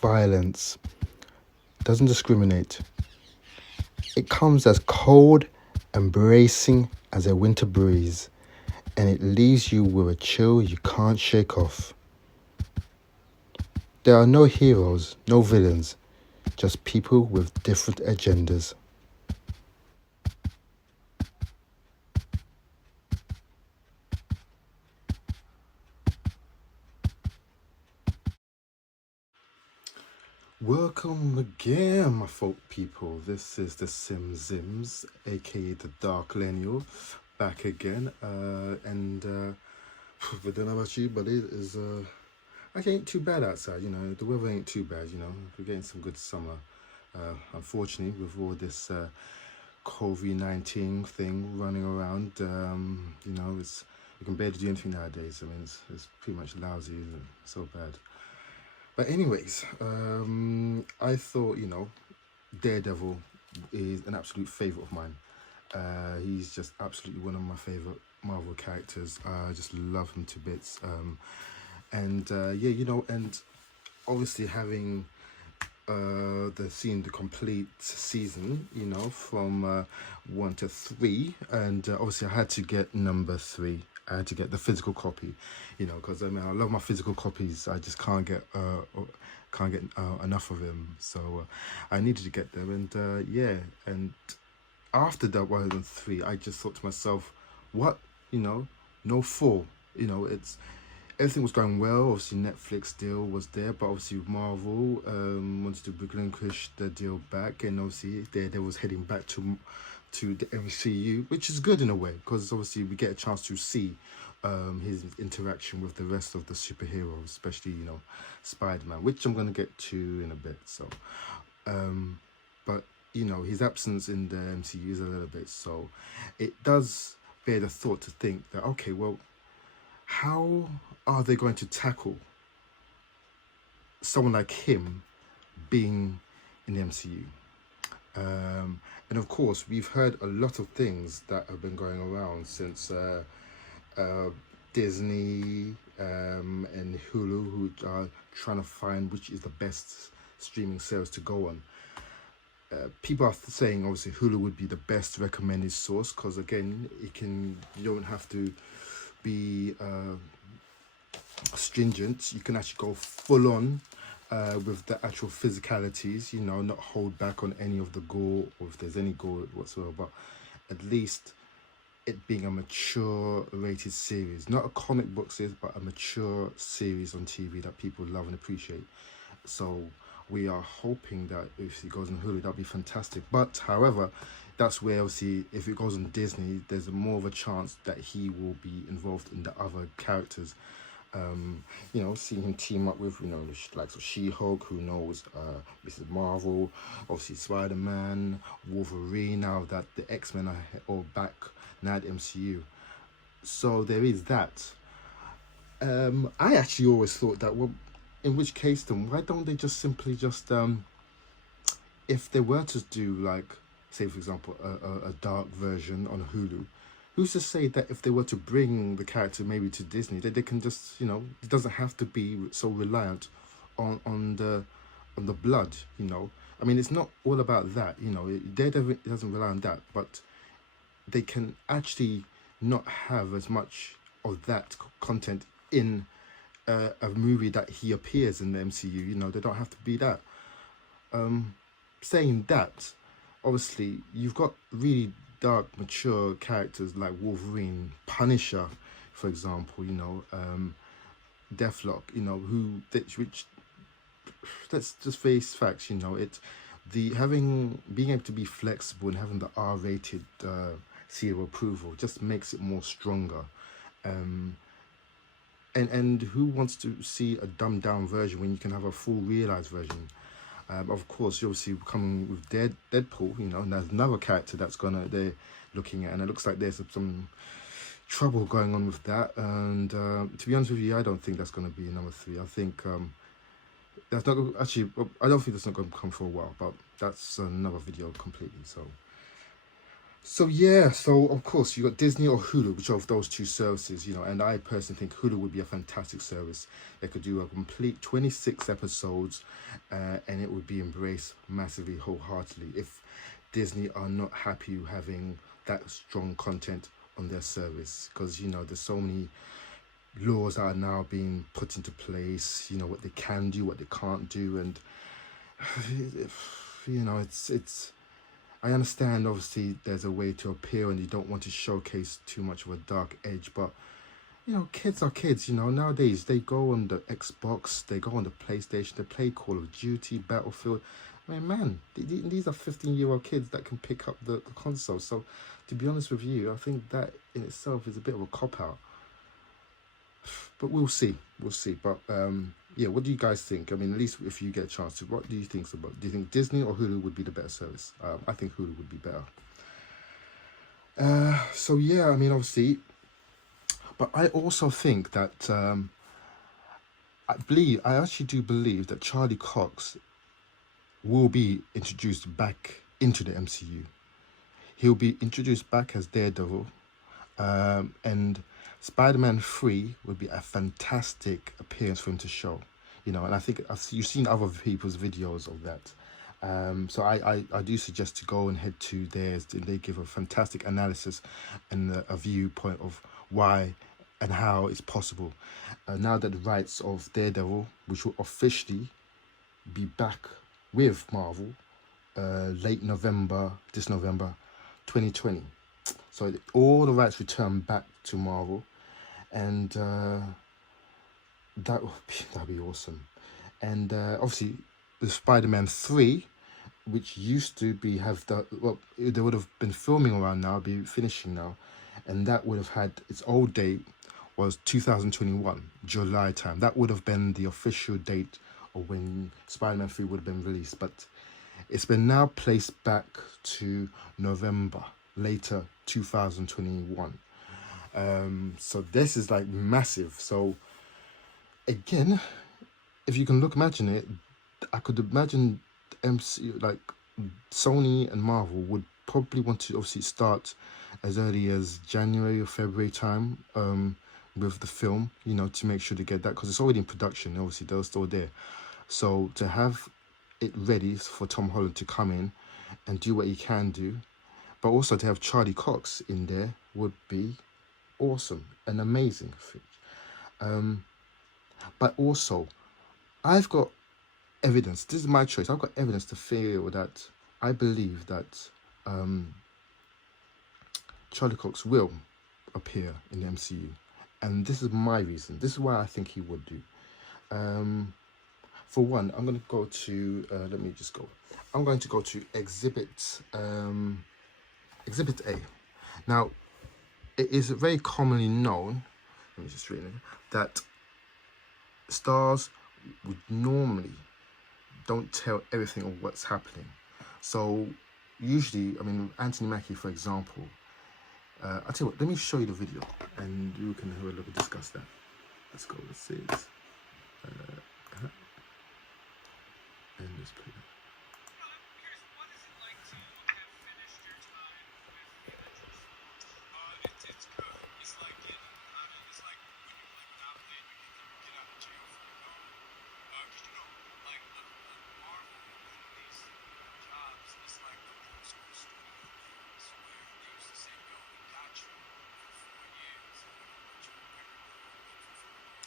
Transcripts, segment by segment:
violence, doesn't discriminate. It comes as cold and bracing as a winter breeze, and it leaves you with a chill you can't shake off. There are no heroes, no villains, just people with different agendas. Welcome again, my folk people. This is the Sim Zims, aka the Dark Lineal, back again. I don't know about you, but it is actually ain't too bad outside. The weather ain't too bad. We're getting some good summer. Unfortunately, with all this COVID-19 thing running around, it's you can barely do anything nowadays. I mean, it's pretty much lousy, isn't it? So bad. But anyways, I thought, Daredevil is an absolute favourite of mine. He's just absolutely one of my favourite Marvel characters. I just love him to bits. And obviously having the complete season, from 1 to 3, and obviously I had to get number 3. I had to get the physical copy, because I love my physical copies. I just can't get enough of them. So I needed to get them, and and after that 1 and 3, I just thought to myself, what, no 4, it's everything was going well. Obviously, Netflix deal was there, but obviously Marvel wanted to relinquish the deal back, and obviously they was heading back to the MCU, which is good in a way, because obviously we get a chance to see his interaction with the rest of the superheroes, especially Spider-Man, which I'm gonna get to in a bit. So, but his absence in the MCU is a little bit, so it does bear the thought to think that, okay, well, how are they going to tackle someone like him being in the MCU? And of course, we've heard a lot of things that have been going around since Disney and Hulu, who are trying to find which is the best streaming service to go on. People are saying obviously Hulu would be the best recommended source, because again, you don't have to be stringent. You can actually go full on with the actual physicalities, not hold back on any of the gore, or if there's any gore whatsoever, but at least it being a mature rated series, not a comic book series, but a mature series on TV that people love and appreciate. So we are hoping that if it goes on Hulu, that'll be fantastic. But however, that's where obviously if it goes on Disney, there's more of a chance that he will be involved in the other characters. Seeing him team up with, the likes of She-Hulk, who knows, Mrs. Marvel, obviously Spider-Man, Wolverine, now that the X-Men are all back now at MCU. So there is that. I actually always thought that, well, in which case then, why don't they just simply if they were to do, like, say for example, a dark version on Hulu, who's to say that if they were to bring the character maybe to Disney, that they can just, it doesn't have to be so reliant on the blood, I mean, it's not all about that, Daredevil doesn't rely on that, but they can actually not have as much of that content in a movie that he appears in the MCU. They don't have to be that. Saying that, obviously you've got really dark, mature characters like Wolverine, Punisher, for example. Deathlock. Which let's just face facts. Being able to be flexible and having the R-rated seal of approval just makes it more stronger. And who wants to see a dumbed down version when you can have a full realized version? Of course, you're obviously coming with Deadpool, and there's another character that's they're looking at, and it looks like there's some trouble going on with that. And to be honest with you, I don't think that's going to be number 3. I think that's not actually. I don't think that's not going to come for a while, but that's another video completely. So So yeah, so of course you got Disney or Hulu, which of those two services, and I personally think Hulu would be a fantastic service. They could do a complete 26 episodes, and it would be embraced massively, wholeheartedly. If Disney are not happy having that strong content on their service, because there's so many laws that are now being put into place. What they can do, what they can't do, and it's I understand obviously there's a way to appeal and you don't want to showcase too much of a dark edge, but kids are kids. Nowadays they go on the Xbox, they go on the PlayStation, they play Call of Duty, Battlefield. I mean, man, these are 15-year-old kids that can pick up the console. So to be honest with you, I think that in itself is a bit of a cop out. But we'll see. But yeah, what do you guys think? I mean, at least if you get a chance to, what do you think about? Do you think Disney or Hulu would be the better service? I think Hulu would be better. So yeah, I mean, obviously, but I also think that I actually do believe that Charlie Cox will be introduced back into the MCU. He'll be introduced back as Daredevil, and Spider-Man 3 would be a fantastic appearance for him to show. And I think you've seen other people's videos of that. So I do suggest to go and head to theirs. They give a fantastic analysis and a viewpoint of why and how it's possible. Now that the rights of Daredevil, which will officially be back with Marvel, late November, this November 2020. So all the rights return back to Marvel, and that'd be awesome. And obviously, the Spider-Man 3, which used to be they would have been filming around now, be finishing now, and that would have had its old date was 2021 July time. That would have been the official date of when Spider-Man 3 would have been released, but it's been now placed back to November later 2021. So this is like massive. So again, if you can imagine it, I could imagine MC like Sony and Marvel would probably want to obviously start as early as January or February time with the film, to make sure to get that, because it's already in production. Obviously, they're still there. So to have it ready for Tom Holland to come in and do what he can do, but also to have Charlie Cox in there would be awesome and amazing. But also, I've got evidence. This is my choice. I've got evidence to feel that I believe that Charlie Cox will appear in the MCU, and this is my reason. This is why I think he would do. For one, I'm going to go to. Let me just go. I'm going to go to Exhibit A. Now, it is very commonly known. Let me just read it. That stars would normally don't tell everything of what's happening. So usually, I mean, Anthony Mackie, for example, I'll tell you what, let me show you the video and you can have a look and discuss that. Let's go, let's see it. And let's play that.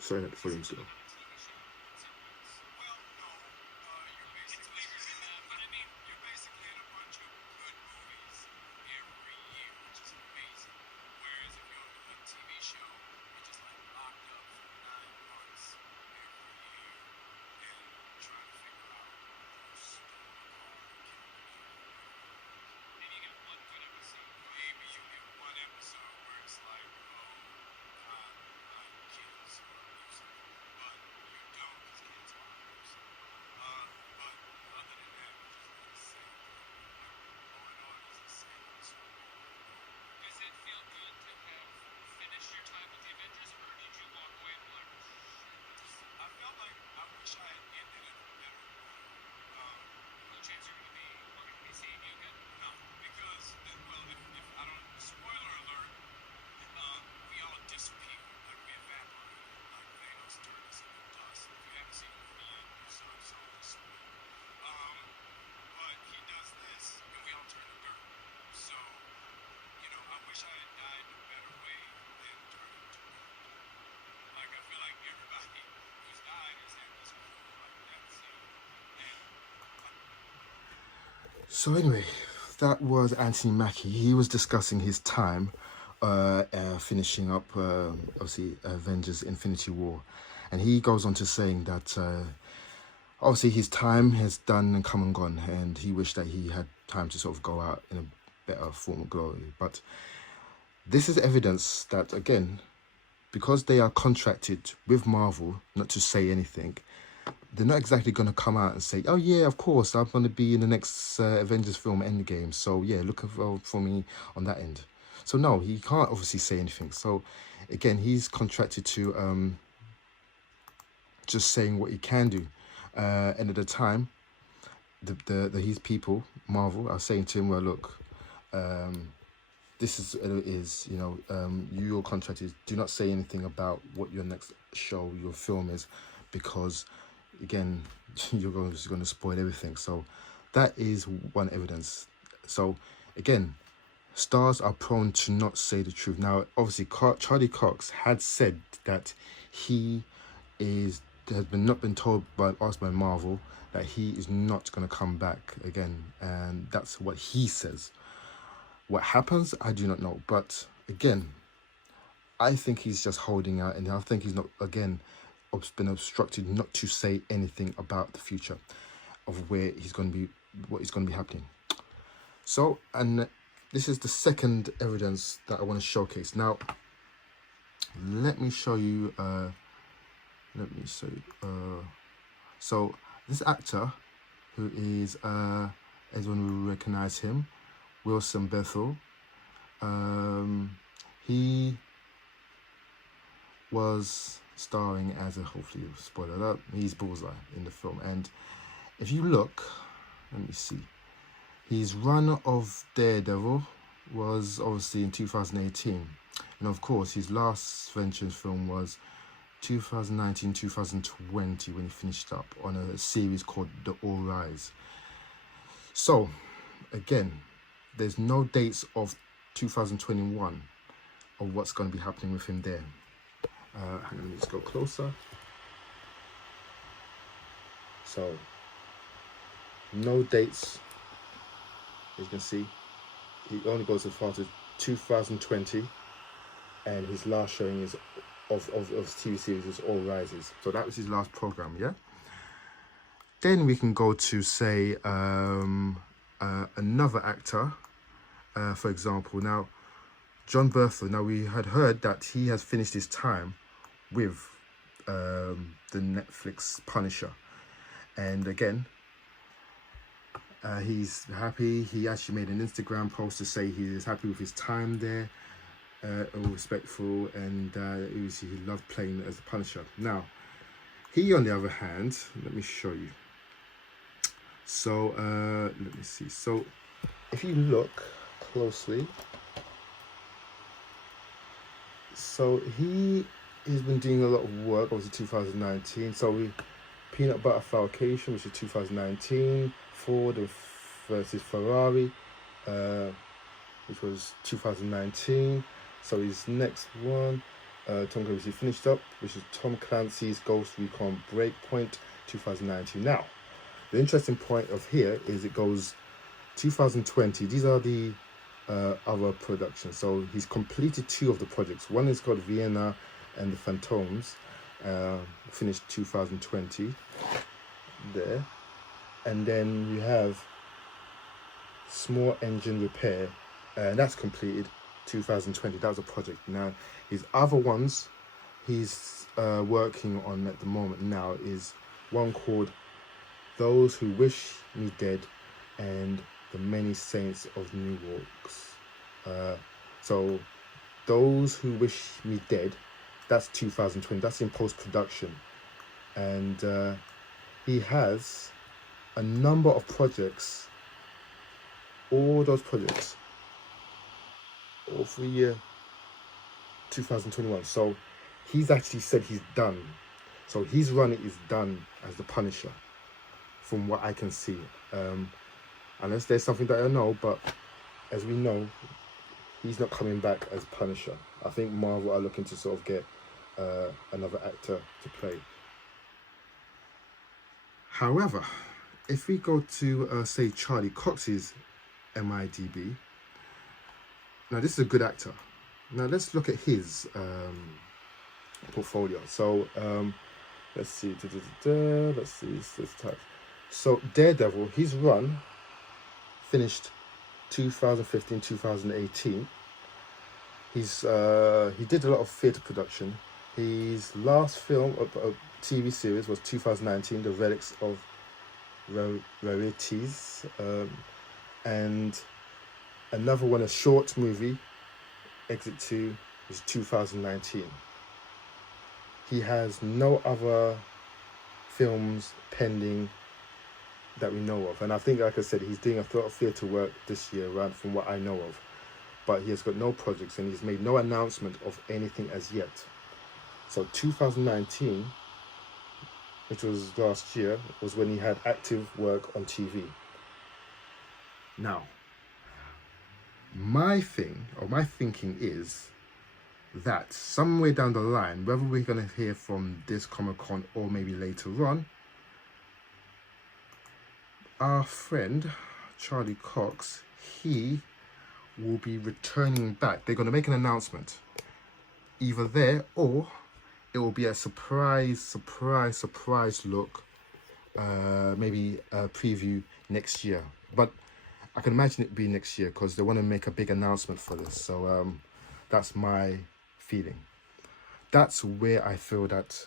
Sorry, that the volume's low. So anyway, that was Anthony Mackie. He was discussing his time finishing up, obviously, Avengers Infinity War. And he goes on to saying that obviously his time has done and come and gone, and he wished that he had time to sort of go out in a better form of glory. But this is evidence that, again, because they are contracted with Marvel not to say anything, they're not exactly going to come out and say, oh yeah, of course, I'm going to be in the next Avengers film Endgame, so yeah, look for me on that end. So no, he can't obviously say anything. So again, he's contracted to just saying what he can do. And at the time, his people, Marvel, are saying to him, well, look, this is your contract is, do not say anything about what your next show, your film is, because again, you're going to spoil everything. So that is one evidence. So again, stars are prone to not say the truth. Now, obviously, Charlie Cox had said that he not been told by Marvel that he is not going to come back again, and that's what he says. What happens, I do not know. But again, I think he's just holding out, and I think he's not, again, been obstructed not to say anything about the future of where he's going to be, what is going to be happening. So, and this is the second evidence that I want to showcase. Now, let me show you. So this actor, who is everyone will recognize him, Wilson Bethel. He was starring as a, hopefully spoiler alert, he's Bullseye in the film. And if you look, let me see, his run of Daredevil was obviously in 2018, and of course his last Ventures film was 2019-2020 when he finished up on a series called The All Rise. So again, there's no dates of 2021 of what's going to be happening with him there. Hang on, let's go closer. So no dates, as you can see. He only goes as far as 2020, and his last showing is of TV series is All Rises. So that was his last program, yeah? Then we can go to, say, another actor, for example. Now, John Berthel. Now, we had heard that he has finished his time with the Netflix Punisher. And again, he's happy. He actually made an Instagram post to say he is happy with his time there, all respectful, and he loved playing as a Punisher. Now, he, on the other hand, let me show you. So, let me see. So, if you look closely, so he has been doing a lot of work, obviously 2019. So, Peanut Butter Falcation, which is 2019. Ford versus Ferrari, which was 2019. So his next one, Tom Clancy finished up, which is Tom Clancy's Ghost Recon Breakpoint, 2019. Now, the interesting point of here is it goes 2020. These are the other productions. So he's completed 2 of the projects. One is called Vienna and the Phantoms, finished 2020 there. And then you have Small Engine Repair, and that's completed 2020. That was a project. Now, his other ones he's working on at the moment now is one called Those Who Wish Me Dead and The Many Saints of New York. So Those Who Wish Me Dead, that's 2020. That's in post-production. And he has a number of projects, all those projects, all for the year 2021. So he's actually said he's done. So his run is done as the Punisher, from what I can see. Unless there's something that I know, but as we know, he's not coming back as Punisher. I think Marvel are looking to sort of get another actor to play. However, if we go to say Charlie Cox's MIDB, now this is a good actor. Now let's look at his portfolio. So let's see, let's see, let's type. So Daredevil, his run finished 2015, 2018. He did a lot of theatre production. His last film, a TV series, was 2019, The Relics of Rarities, and another one, a short movie, Exit 2, was 2019. He has no other films pending that we know of, and I think, like I said, he's doing a lot of theatre work this year, right, from what I know of, but he has got no projects and he's made no announcement of anything as yet. So 2019, which was last year, was when he had active work on TV. Now, my thinking is that somewhere down the line, whether we're going to hear from this Comic-Con or maybe later on, our friend Charlie Cox, he will be returning back. They're going to make an announcement either there, or it will be a surprise look, maybe a preview next year. But I can imagine it being next year because they want to make a big announcement for this. So that's my feeling. That's where I feel that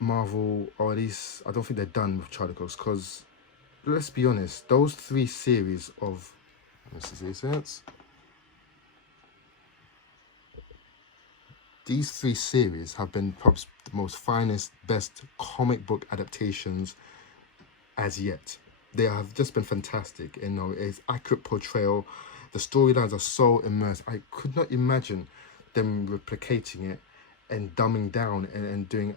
Marvel, or at least I don't think they're done with Charlie Cox, because let's be honest, those 3 series of, these 3 series have been perhaps the most finest, best comic book adaptations as yet. They have just been fantastic. You know, it's accurate portrayal. The storylines are so immersed. I could not imagine them replicating it and dumbing down and doing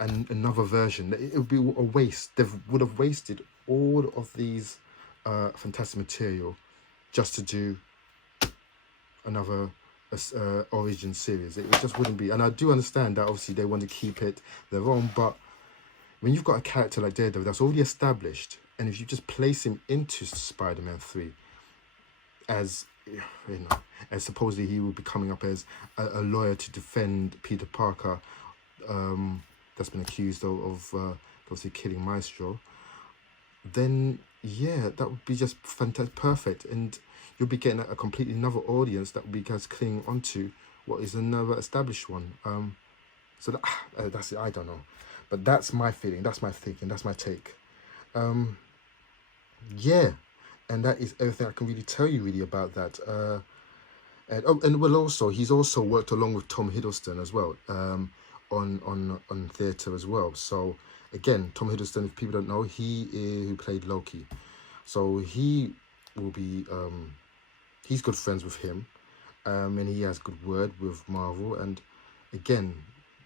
another version. It would be a waste. They would have wasted all of these fantastic material just to do another origin series. It just wouldn't be. And I do understand that obviously they want to keep it their own, but when you've got a character like Daredevil that's already established, and if you just place him into Spider-Man 3 as, you know, as supposedly he will be coming up as a lawyer to defend Peter Parker, that's been accused of obviously killing Maestro, then yeah, that would be just fantastic, perfect, and you'll be getting a completely another audience that will be just clinging onto what is another established one. So that's it. I don't know, but that's my feeling. That's my thinking. That's my take. Yeah, and that is everything I can really tell you really about that. And well, also he's also worked along with Tom Hiddleston as well, on theatre as well. So again, Tom Hiddleston, if people don't know, who played Loki. So he will be he's good friends with him, and he has good word with Marvel. And again,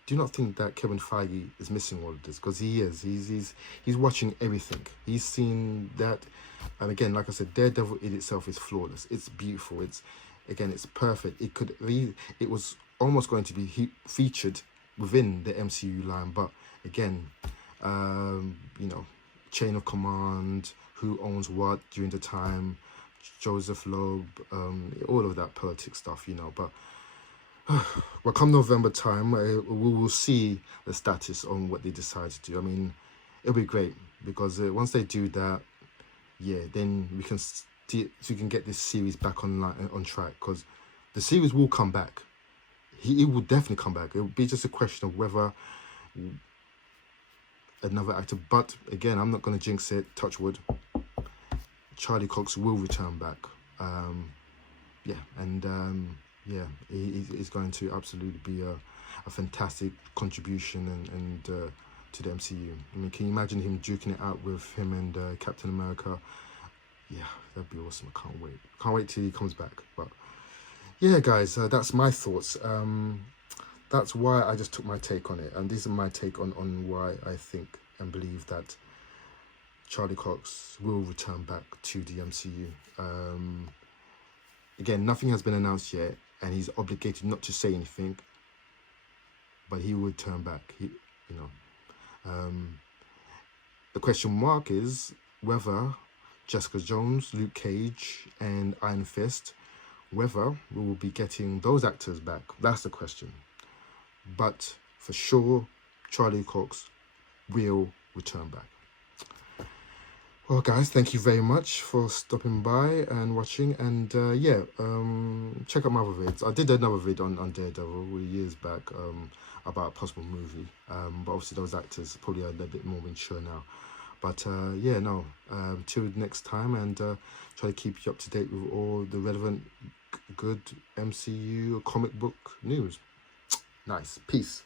do not think that Kevin Feige is missing all of this, because he is. He's watching everything. He's seen that. And again, like I said, Daredevil in itself is flawless. It's beautiful. It's perfect. It was almost going to be featured within the MCU line, but again, chain of command, who owns what during the time, Joseph Loeb, all of that politics stuff, but well, come November time, we will see the status on what they decide to do. I mean, it'll be great, because once they do that, yeah, then we can get this series back on track, because the series will come back. He will definitely come back. It will be just a question of whether another actor, but again, I'm not going to jinx it, touch wood. Charlie Cox will return back. He's going to absolutely be a fantastic contribution and to the MCU. I mean, can you imagine him duking it out with him and Captain America? Yeah, that'd be awesome. I can't wait. Can't wait till he comes back. But yeah, guys, that's my thoughts. That's why I just took my take on it, and this is my take on why I think and believe that Charlie Cox will return back to the MCU. Again, nothing has been announced yet, and he's obligated not to say anything. but he would turn back. You know, the question mark is whether Jessica Jones, Luke Cage, and Iron Fist, whether we will be getting those actors back. That's the question. But for sure, Charlie Cox will return back. Well, guys, thank you very much for stopping by and watching. And check out my other vids. I did another vid on Daredevil years back about a possible movie. But obviously those actors probably are a little bit more mature now. But till next time, and try to keep you up to date with all the relevant good MCU comic book news. Nice. Peace.